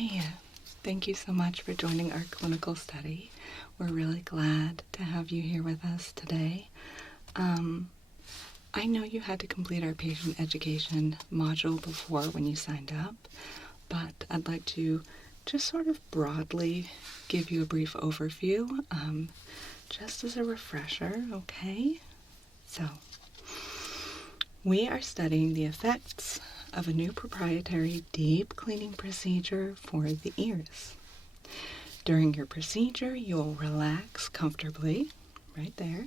Hi, thank you so much for joining our clinical study. We're really glad to have you here with us today. I know you had to complete our patient education module before when you signed up, but I'd like to just sort of broadly give you a brief overview, just as a refresher, okay? So, we are studying the effects of a new proprietary deep cleaning procedure for the ears. During your procedure, you'll relax comfortably, right there,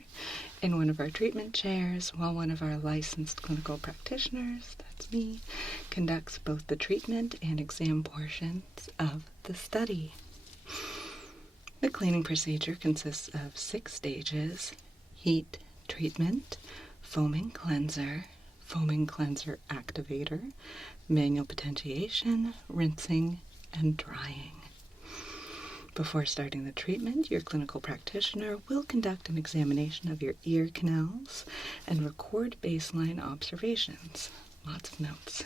in one of our treatment chairs while one of our licensed clinical practitioners, that's me, conducts both the treatment and exam portions of the study. The cleaning procedure consists of 6 stages: heat treatment, foaming cleanser activator, manual potentiation, rinsing, and drying. Before starting the treatment, your clinical practitioner will conduct an examination of your ear canals and record baseline observations. Lots of notes.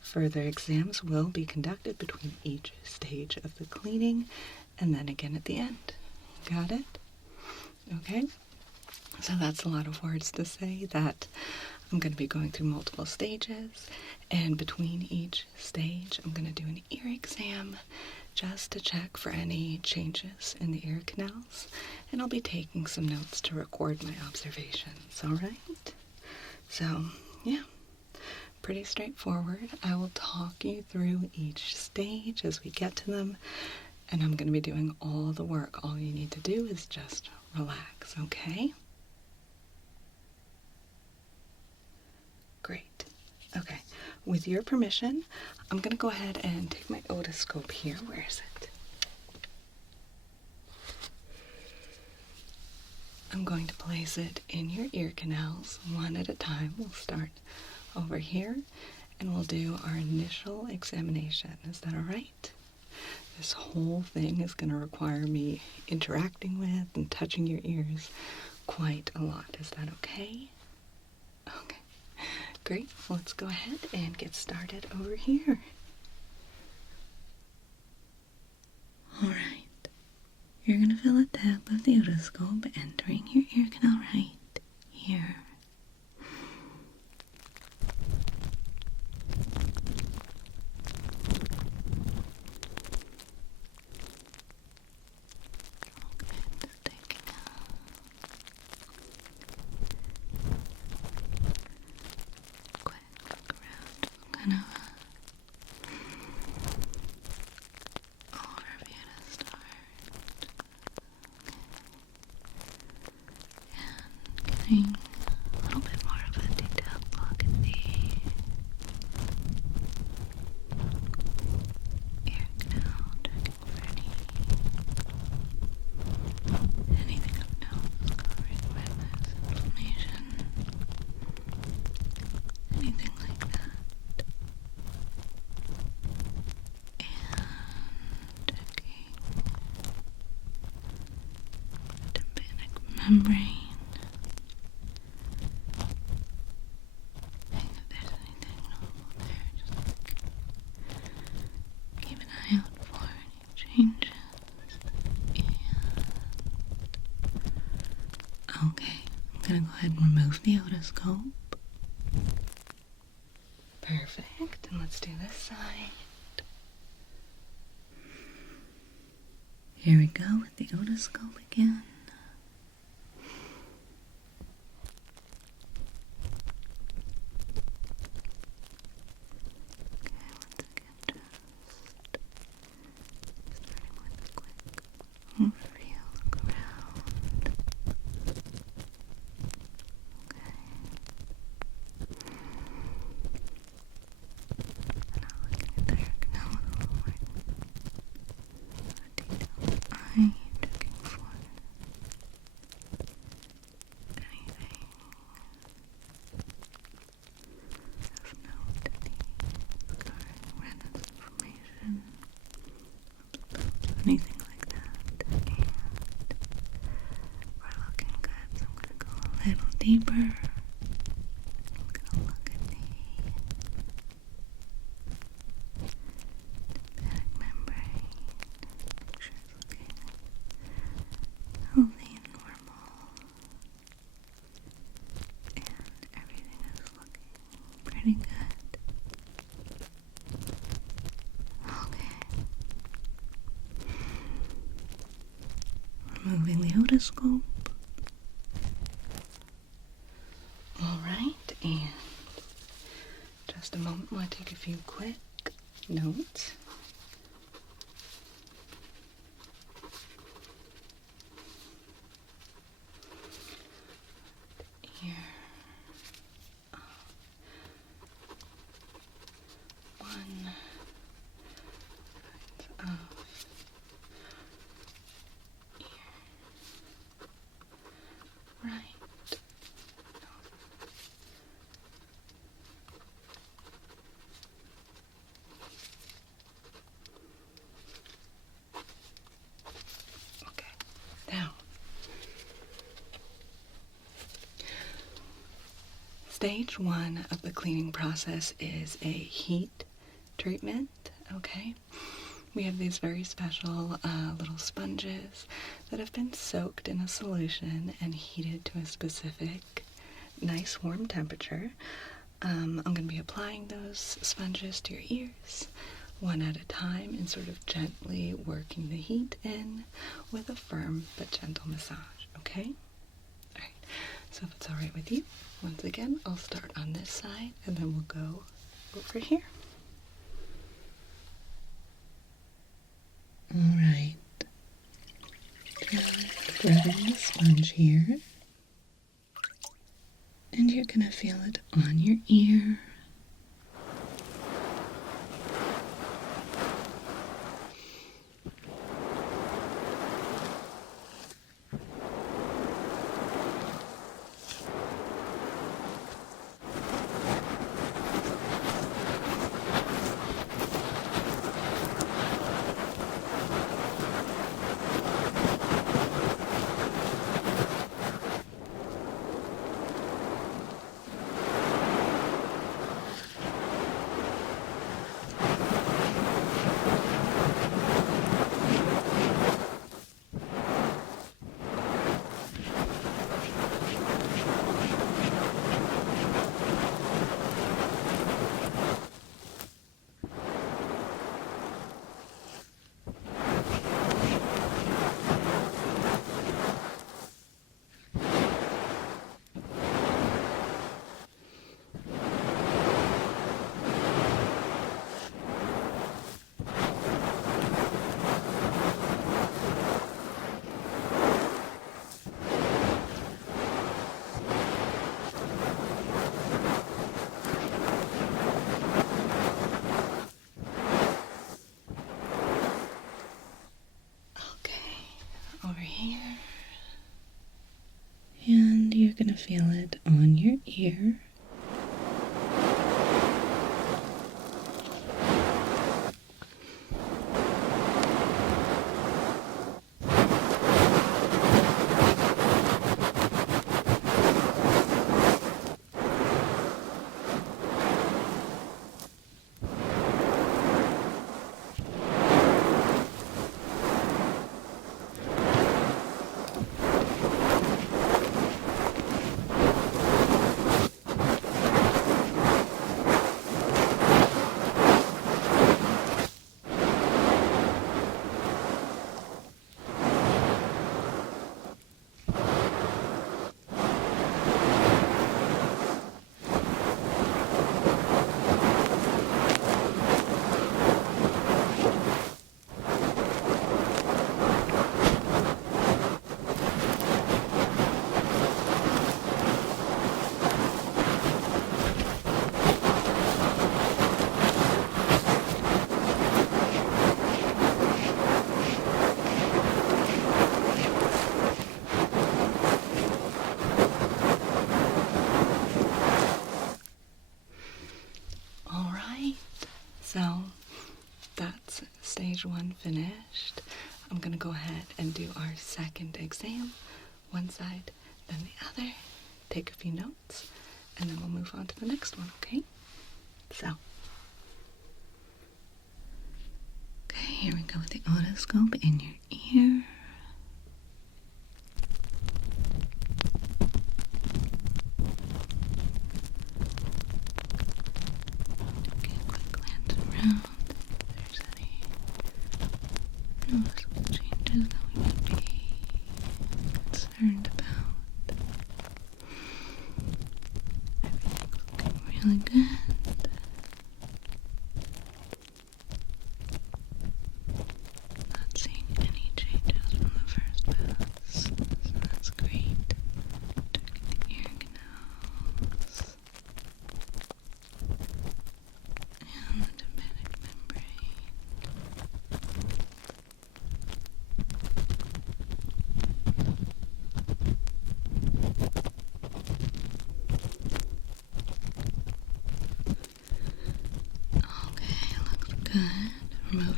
Further exams will be conducted between each stage of the cleaning and then again at the end. Got it? Okay. So that's a lot of words to say that I'm going to be going through multiple stages, and between each stage I'm going to do an ear exam just to check for any changes in the ear canals, and I'll be taking some notes to record my observations, alright? So, yeah, pretty straightforward. I will talk you through each stage as we get to them, and I'm going to be doing all the work. All you need to do is just relax, okay? Great. Okay, with your permission, I'm going to go ahead and take my otoscope here. Where is it? I'm going to place it in your ear canals one at a time. We'll start over here and we'll do our initial examination. Is that all right? This whole thing is going to require me interacting with and touching your ears quite a lot. Is that okay? Okay. Great, let's go ahead and get started over here. Alright, you're going to feel the tip of the otoscope entering your ear canal right here. A little bit more of a detailed look at the ear canal, checking for anything of note, covering redness, inflammation, anything like that. And checking the tympanic membrane. Okay, I'm going to go ahead and remove the otoscope. Perfect, and let's do this side. Here we go with the otoscope again. Anything like that. And we're looking good, so I'm going to go a little deeper. I'm going to look at the tympanic removing the otoscope. Alright, and just a moment while I take a few quick notes. Here. One of ear. Right. Okay. Now, stage one of the cleaning process is a heat treatment, okay? We have these very special little sponges that have been soaked in a solution and heated to a specific nice warm temperature. I'm going to be applying those sponges to your ears one at a time and sort of gently working the heat in with a firm but gentle massage, okay? Alright, so if it's alright with you, once again, I'll start on this side and then we'll go over here. Alright, just rubbing the sponge here, and you're going to feel it on your ear. And you're going to feel it on your ear. So that's stage one finished. I'm going to go ahead and do our second exam, one side, then the other, take a few notes, and then we'll move on to the next one, okay? So, okay, here we go with the otoscope in your ear. Okay, quick glance around. If there's any noticeable changes that we might be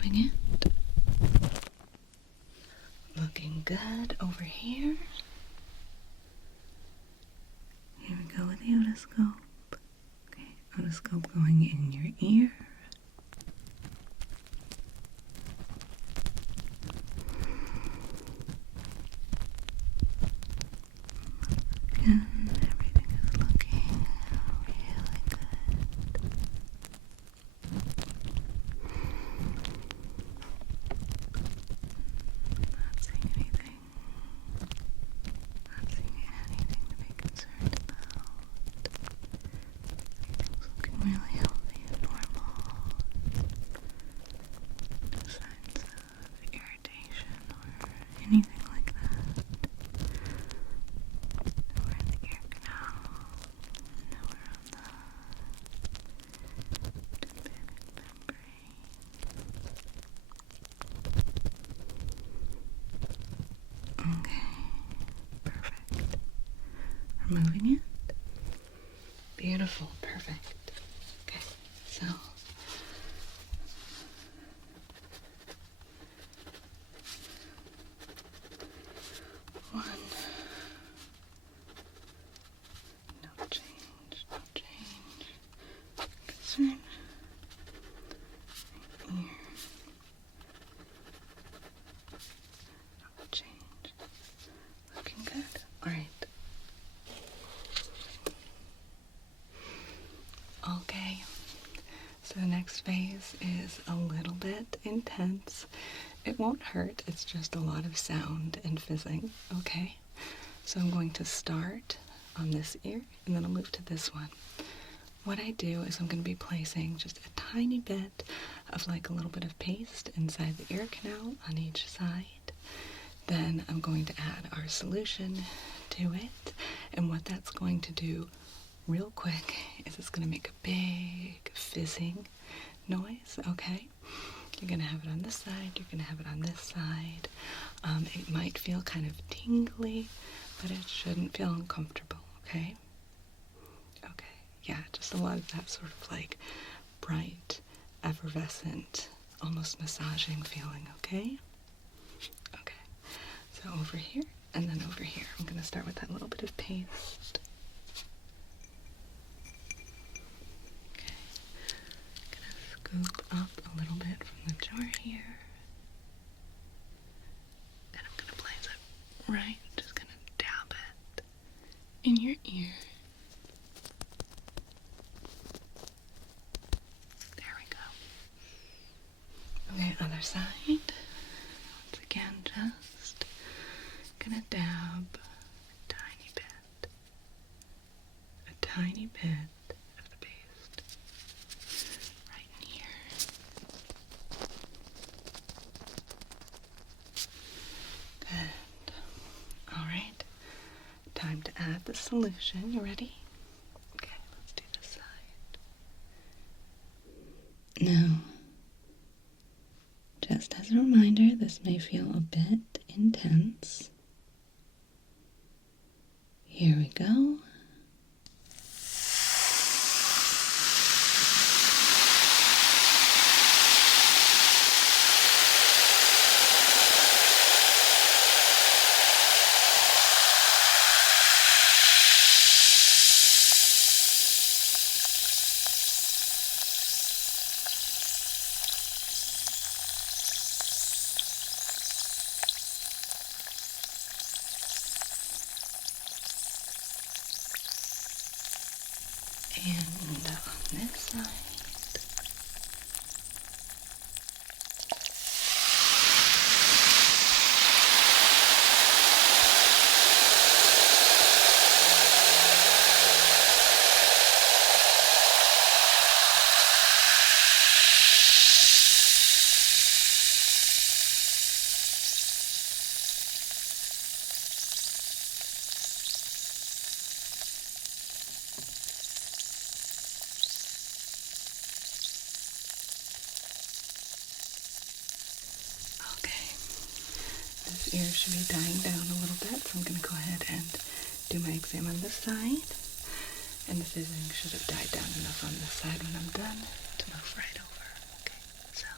Removing it. Looking good over here. Here we go with the otoscope. Okay, otoscope going in your ear. Again, everything is looking really good. Not seeing anything. Not seeing anything to be concerned about. Everything's looking really healthy and normal. No signs of irritation or anything like that. Nowhere in the ear canal. Nowhere on the tympanic membrane. Okay, perfect. Removing it. Beautiful, perfect. Okay, so one. No change, no change. Concern. Ear. No change. Looking good. Alright. Okay. So the next phase is a little bit intense. It won't hurt, it's just a lot of sound and fizzing, okay? So I'm going to start on this ear, and then I'll move to this one. What I do is I'm going to be placing just a tiny bit of like a little bit of paste inside the ear canal on each side. Then I'm going to add our solution to it, and what that's going to do real quick is it's going to make a big fizzing noise, okay? You're going to have it on this side, you're going to have it on this side. It might feel kind of tingly, but it shouldn't feel uncomfortable, okay? Okay, yeah, just a lot of that sort of like bright, effervescent, almost massaging feeling, okay? Okay, so over here and then over here. I'm going to start with that little bit of paste. Scoop up a little bit from the jar here. And I'm going to place it right, just going to dab it in your ear. There we go. Okay, other side. Once again, just going to dab a tiny bit. A tiny bit. Time to add the solution. You ready? Okay, let's do this side. Now, just as a reminder, this may feel a bit intense. Here we go. And on this side. Ear should be dying down a little bit, so I'm going to go ahead and do my exam on this side. And the fizzing should have died down enough on this side when I'm done to move right over. Okay, so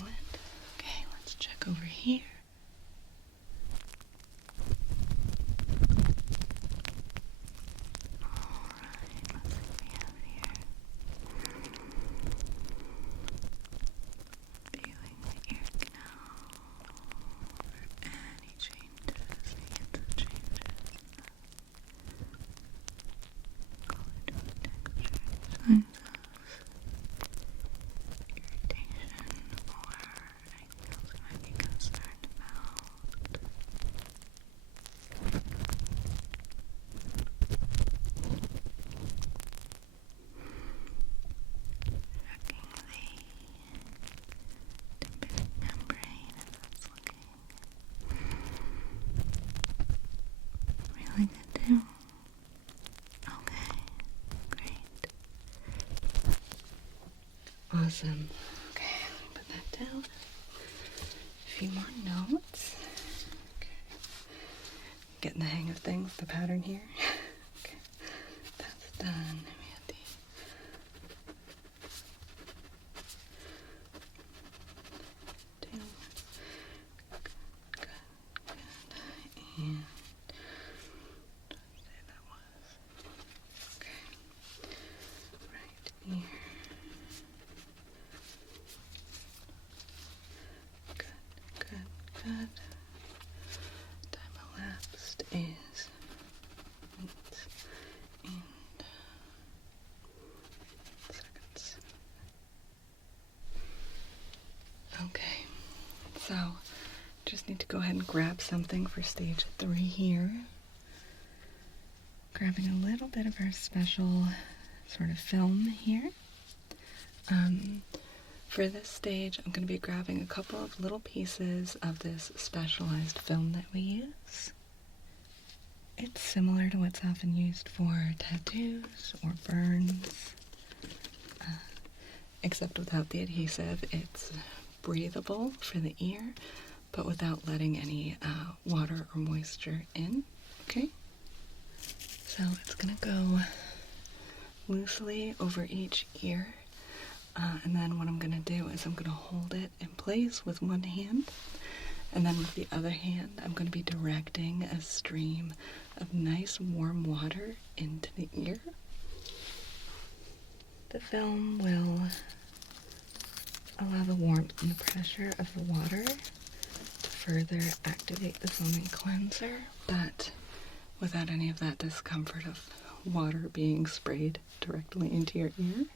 Excellent. Okay, let's check over here. Alright, let's see what we have here. Feeling the ear canal for any changes, hints of changes. Color texture, signs of irritation or anything else you might be concerned about. Checking the tympanic membrane, and that's looking really good too. Okay, great. Awesome. Okay, put that down. A few more notes. Okay. Getting the hang of things, the pattern here. Okay, that's done. Then we have the tail. Good. And say that was. Okay. Right here. Good. Time elapsed is 8 and seconds. Okay, so just need to go ahead and grab something for stage 3 here. Grabbing a little bit of our special sort of film here. For this stage, I'm going to be grabbing a couple of little pieces of this specialized film that we use. It's similar to what's often used for tattoos or burns, except without the adhesive. It's breathable for the ear, but without letting any water or moisture in. Okay? So it's going to go loosely over each ear. And then what I'm going to do is I'm going to hold it in place with one hand, and then with the other hand I'm going to be directing a stream of nice warm water into the ear. The film will allow the warmth and the pressure of the water to further activate the foaming cleanser, but without any of that discomfort of water being sprayed directly into your ear.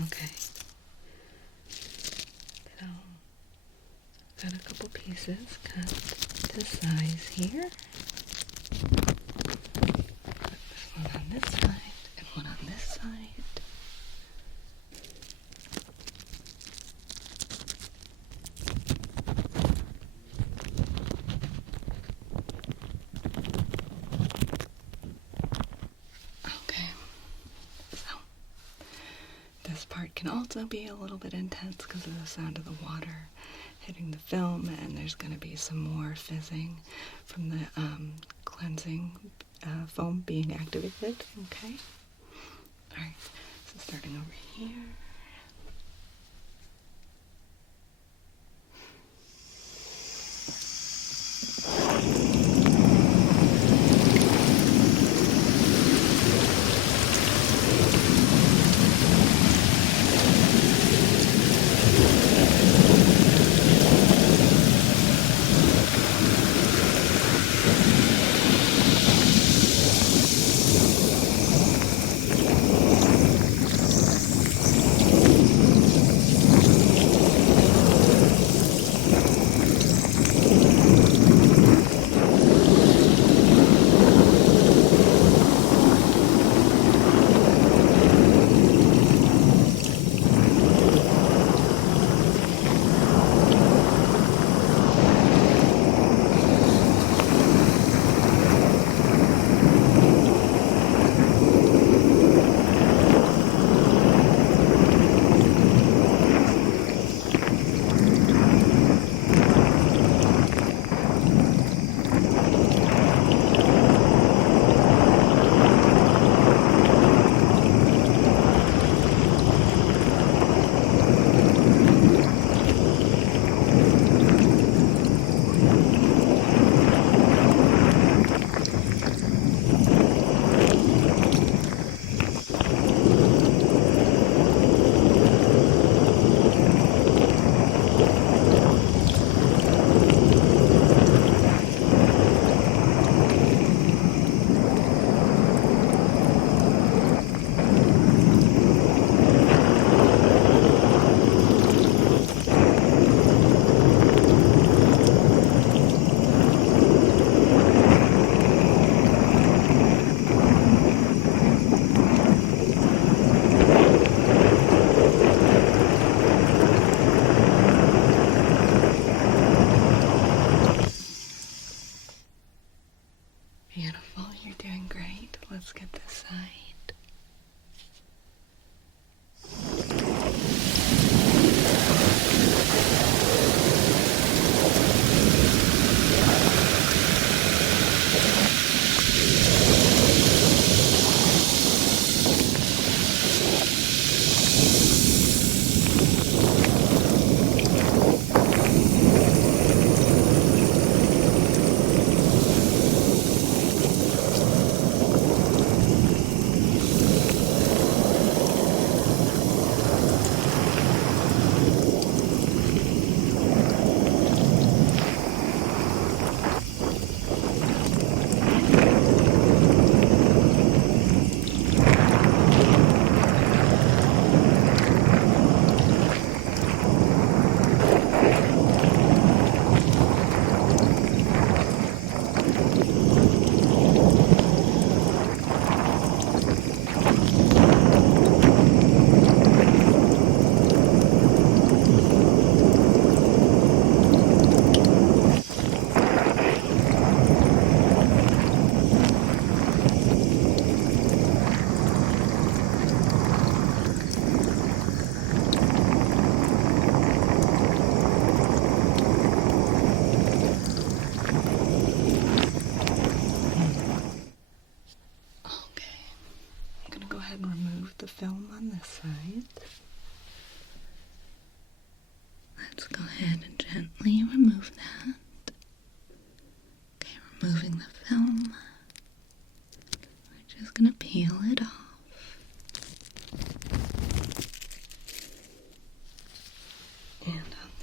Okay, so got a couple pieces cut to size here. Put this one on this side and one on this side. This part can also be a little bit intense because of the sound of the water hitting the film, and there's going to be some more fizzing from the cleansing foam being activated. Okay? Alright, so starting over here.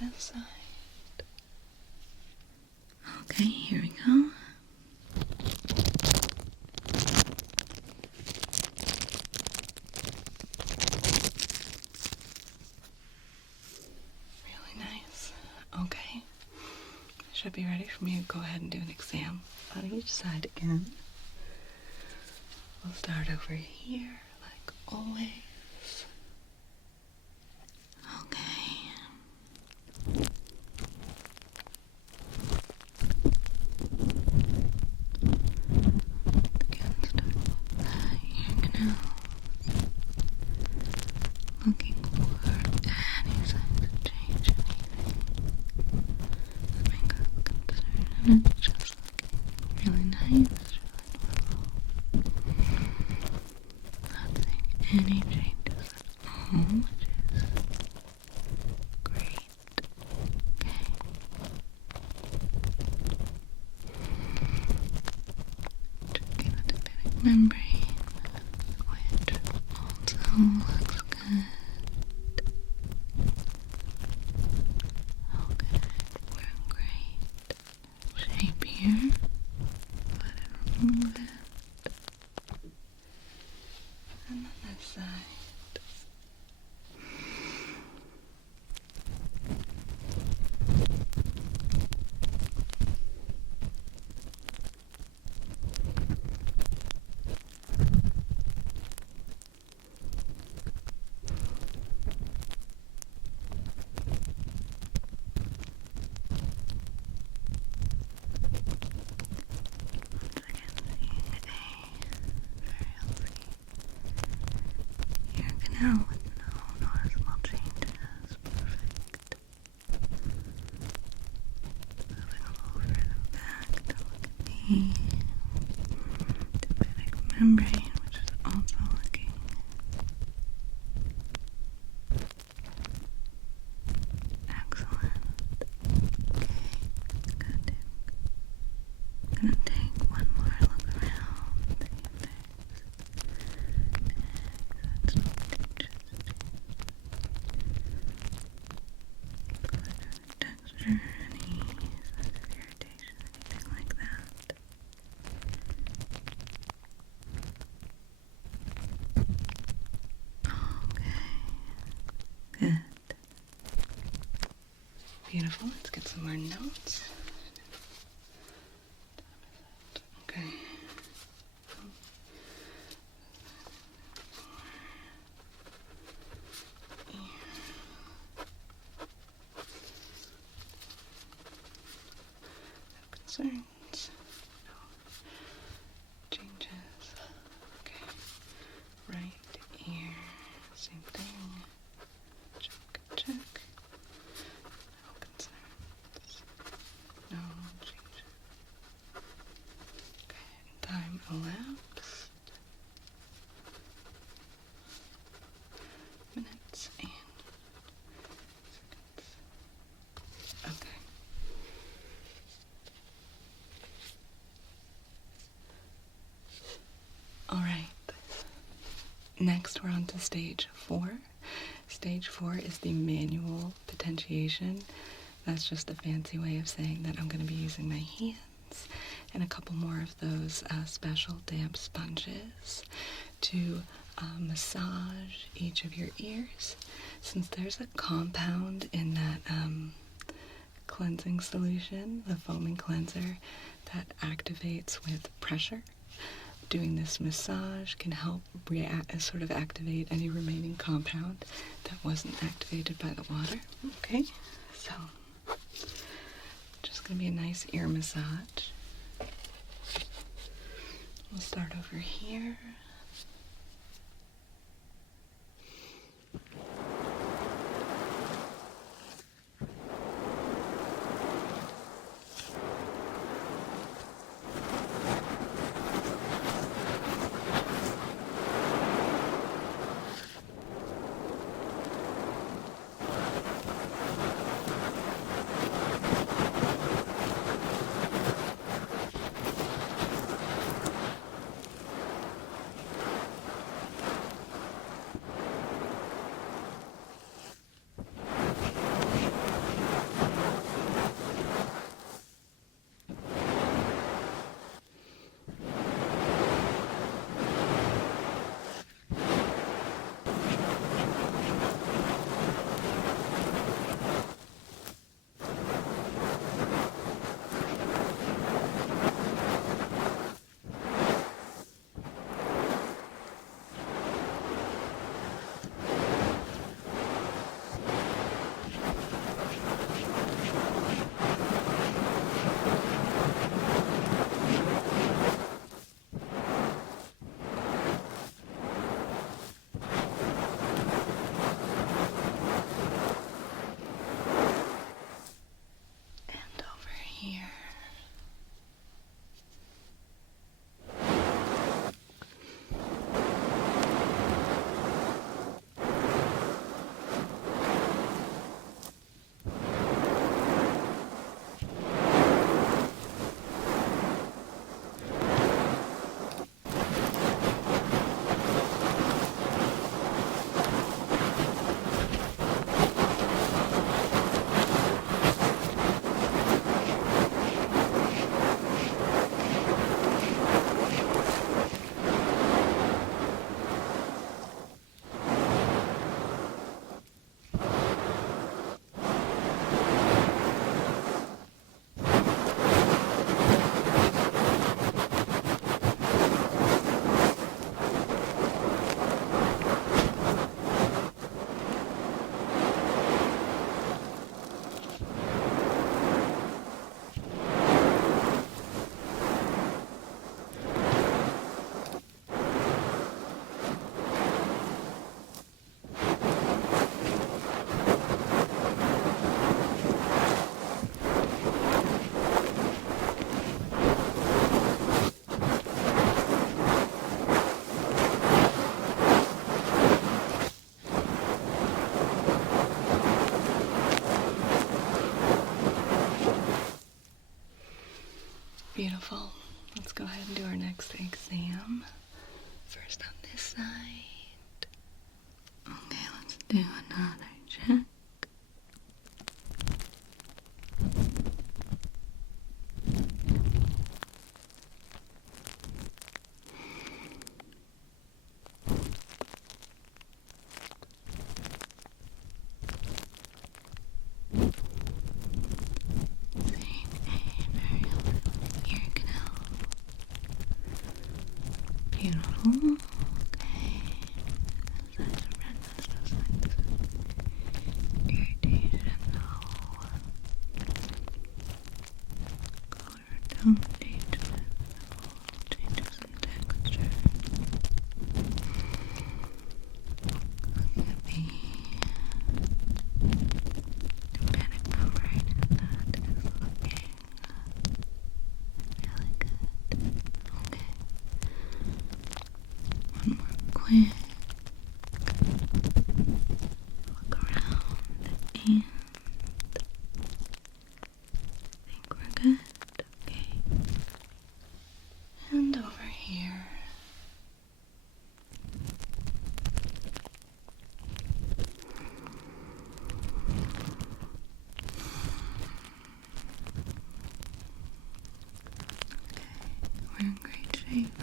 this side. Okay, here we go. Really nice. Okay. Should be ready for me to go ahead and do an exam on each side again. We'll start over here, like always. Okay. Again, start with the ear canals. Looking for any signs of change, anything that may cause concern. And it's just looking really nice, really normal. Not seeing any changes at all, which is great. Okay. Checking the tympanic membrane, which also looks good. Okay, we're in great shape here. Go ahead and remove it. And then this side. Ear canal with no noticeable changes. Perfect. Moving a little further back to look at the tympanic membrane, which is also looking excellent. Okay, gonna take one more look around, see if there's texture, any signs of irritation, anything like that. Okay, good. Beautiful, let's get some more notes. Okay. No concerns. No changes. Okay. Right ear. Same thing. Check, check. No concerns. No changes. Okay. Time elapsed. Minutes and seconds. Okay. All right. Next, we're on to stage 4. Stage 4 is the manual potentiation. That's just a fancy way of saying that I'm going to be using my hands and a couple more of those special damp sponges to massage each of your ears. Since there's a compound in that cleansing solution, the foaming cleanser, that activates with pressure, doing this massage can help sort of activate any remaining compound that wasn't activated by the water. Okay, so just going to be a nice ear massage. We'll start over here. Beautiful. Let's go ahead and do our next exam. First on this side. Okay, let's do another check. Beautiful. Okay. That's a redness, just like this. Irritation, no. Color, don't change it. Changes in texture. Look at the tympanic membrane, and that is looking really good. Okay. One more quick look around, and I think we're good. Okay. And over here. Okay, we're in great shape.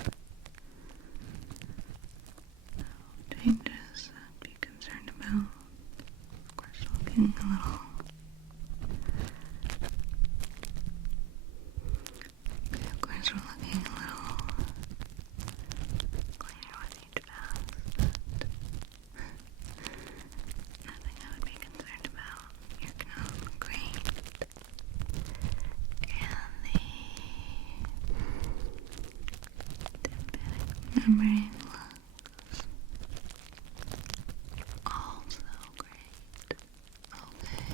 Changes I'd be concerned about. Of course, looking a little. Okay, of course, we're looking a little cleaner with each pass, but nothing I would be concerned about. Your canals look great. And the tympanic membrane looks also great. Okay.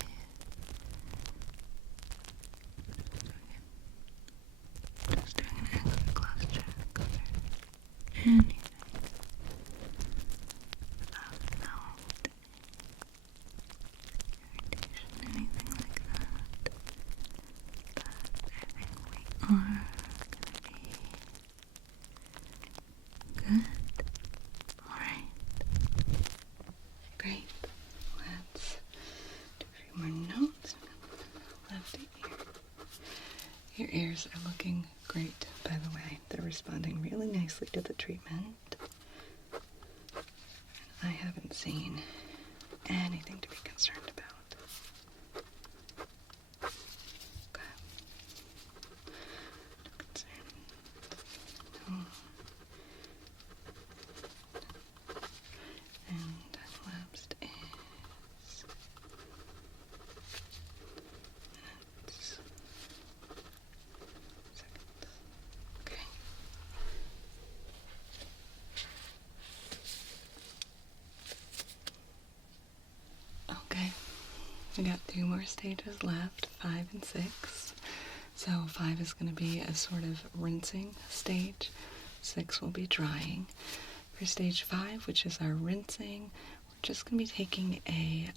Just doing an extra close check for anything of note, irritation, anything like that. But I think we are gonna be good. Alright. Great. Let's do a few more notes. Left ear. Your ears are looking great, by the way. They're responding really nicely to the treatment. I haven't seen anything to be concerned about. Okay. No concern. No. And elapsed is minutes, seconds. Okay. Okay. We got 2 more stages left, 5 and 6. So 5 is going to be a sort of rinsing stage. 6 will be drying. For stage 5, which is our rinsing, we're just going to be taking a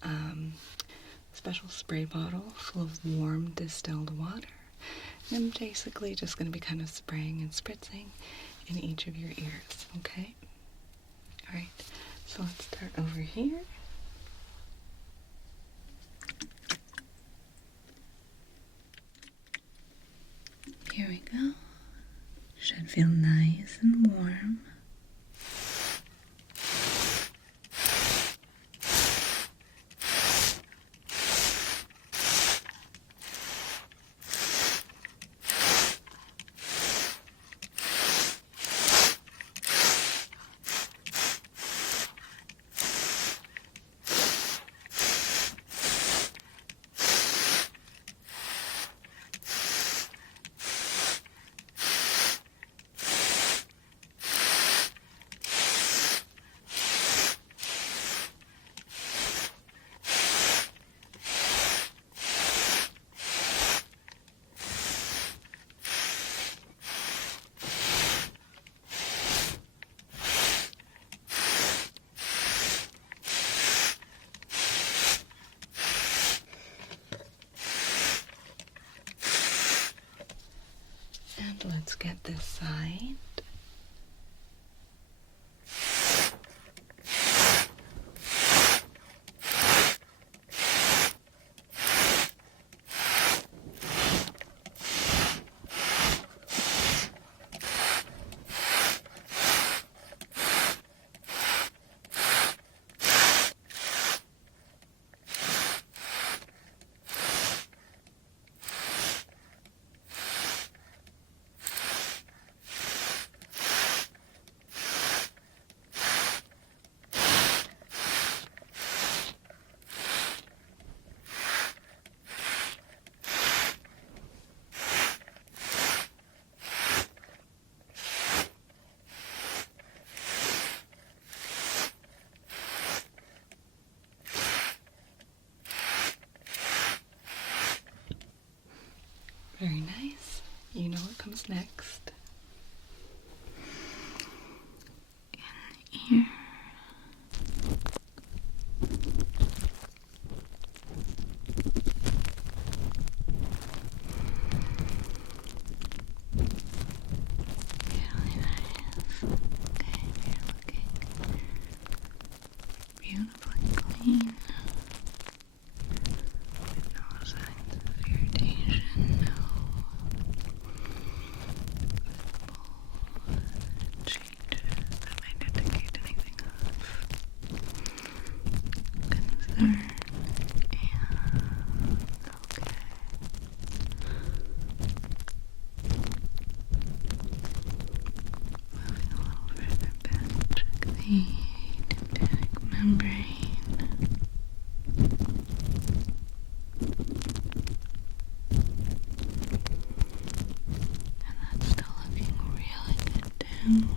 special spray bottle full of warm distilled water. And I'm basically just going to be kind of spraying and spritzing in each of your ears, okay? Alright, so let's start over here. Here we go. Should feel nice and warm. let's get this side. Very nice. You know what comes next. In ear. Really nice. Okay, you're looking beautifully clean. With no signs of irritation, no changes that might indicate anything of concern. Moving a little further back, check the tympanic membrane. And that's still looking really good too.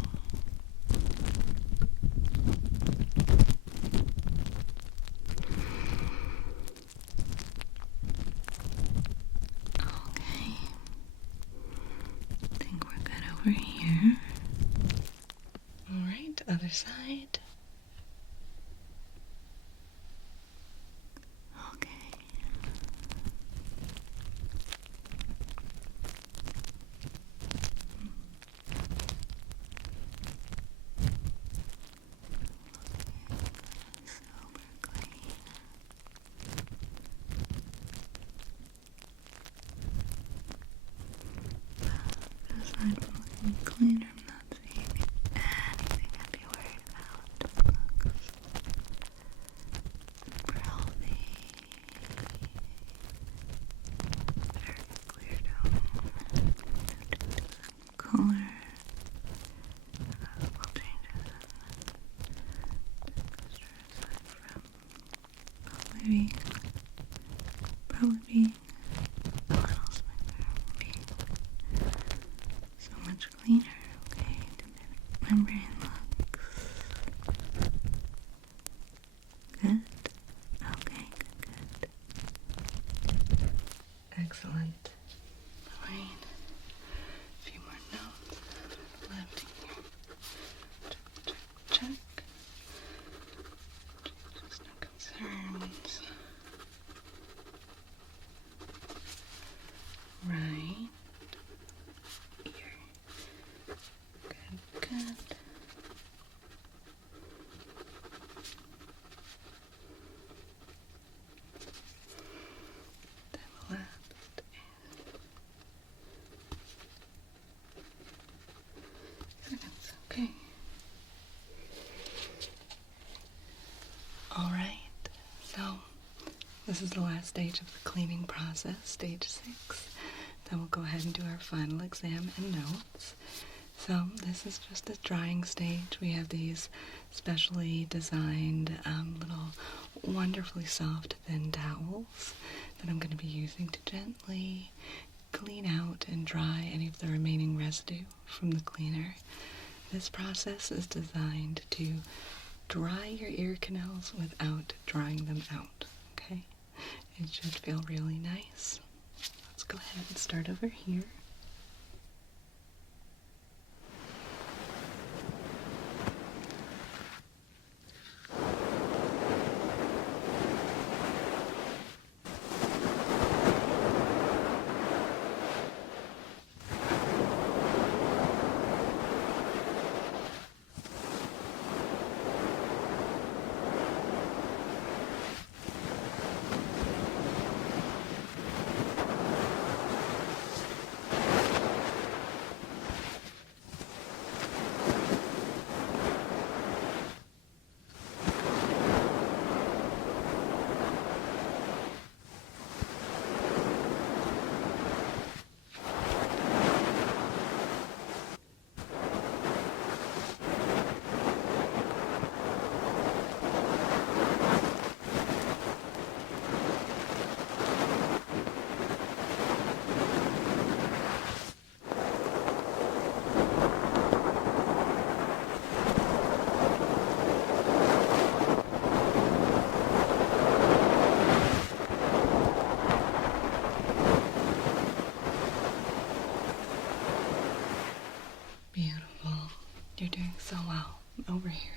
Okay. I think we're good over here. Alright, other side. Okay. Super clean. Aside from looking cleaner, I'm not seeing anything I'd be worried about. Looks probably very clear tone. Color. Little changes in texture aside from probably being a little smoother, being so much cleaner. Okay, membrane looks good. Okay, good. Excellent. Alright. A few more notes. Left here. Check. Just no concerns. Right. Here. Good, good. Then left. Seconds. Okay. Alright. So, this is the last stage of the cleaning process, stage 6. Then we'll go ahead and do our final exam and notes. So this is just the drying stage. We have these specially designed little wonderfully soft thin towels that I'm going to be using to gently clean out and dry any of the remaining residue from the cleaner. This process is designed to dry your ear canals without drying them out, okay? It should feel really nice. Let's go ahead and start over here. You're doing so well. Over here.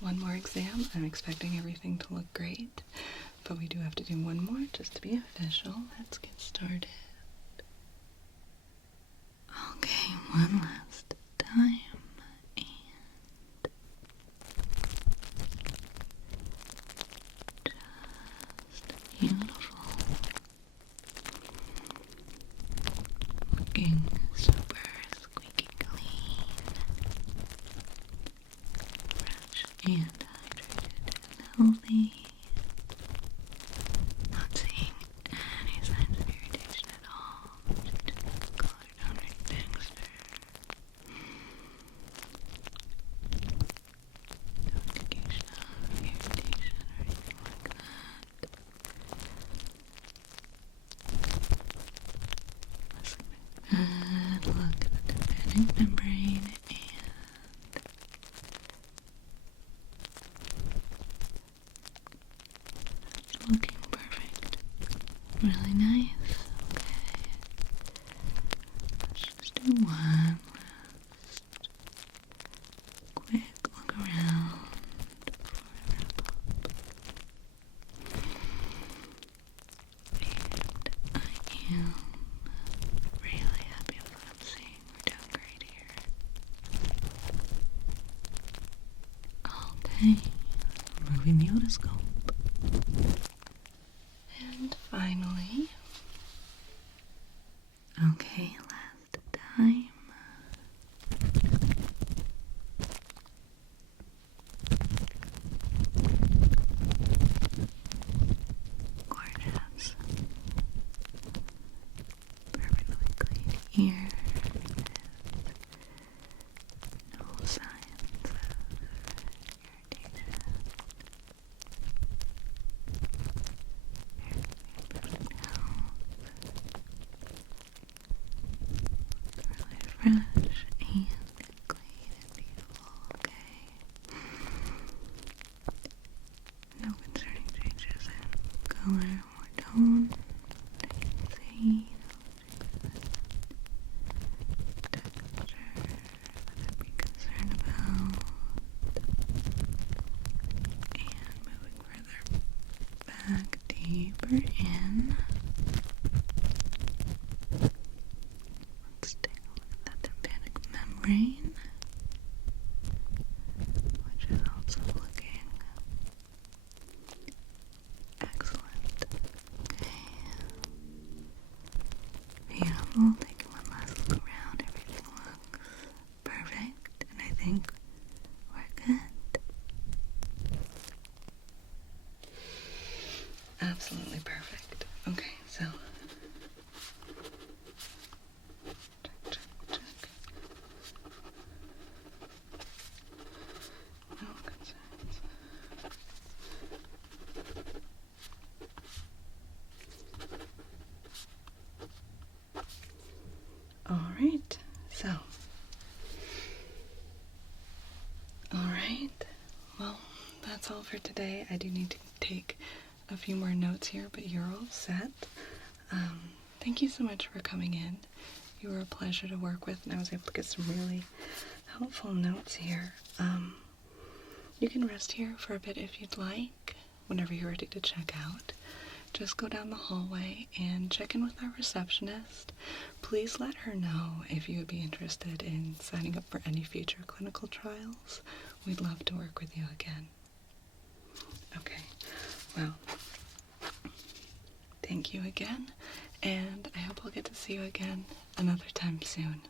One more exam. I'm expecting everything to look great, but we do have to do one more just to be official. Let's get started. Okay, one last time. And just beautiful. Looking super squeaky clean. Fresh and hydrated and healthy. Not seeing any signs of irritation at all. Just colored on my texture. No indication of irritation or anything like that. Let's look at the tympanic membrane and it's looking perfect. Really nice. Okay. Let's just do one last quick look around before I wrap up. And I am really happy with what I'm seeing. We're doing great here. Okay. Moving the otoscope. And finally, Okay, last time. Gorgeous. Perfectly clean here. No signs of irritation. Perfect health. Really fresh and clean and beautiful, okay? No concerning changes in color or tone. I can see texture that I'd be concerned about. And moving further back deeper in. Let's take a look at that tympanic membrane, which is also looking excellent. Okay. Beautiful. Taking one last look around. Everything looks perfect, and I think we're good. absolutely perfect. Okay, so check, check, check. No concerns. Alright, so. Alright, well, that's all for today. I do need to take a few more notes here, but you're all set. Thank you so much for coming in. You were a pleasure to work with, and I was able to get some really helpful notes here. You can rest here for a bit if you'd like. whenever you're ready to check out, just go down the hallway and check in with our receptionist. Please let her know if you would be interested in signing up for any future clinical trials. We'd love to work with you again. Okay, well, thank you again, and I hope I'll get to see you again another time soon.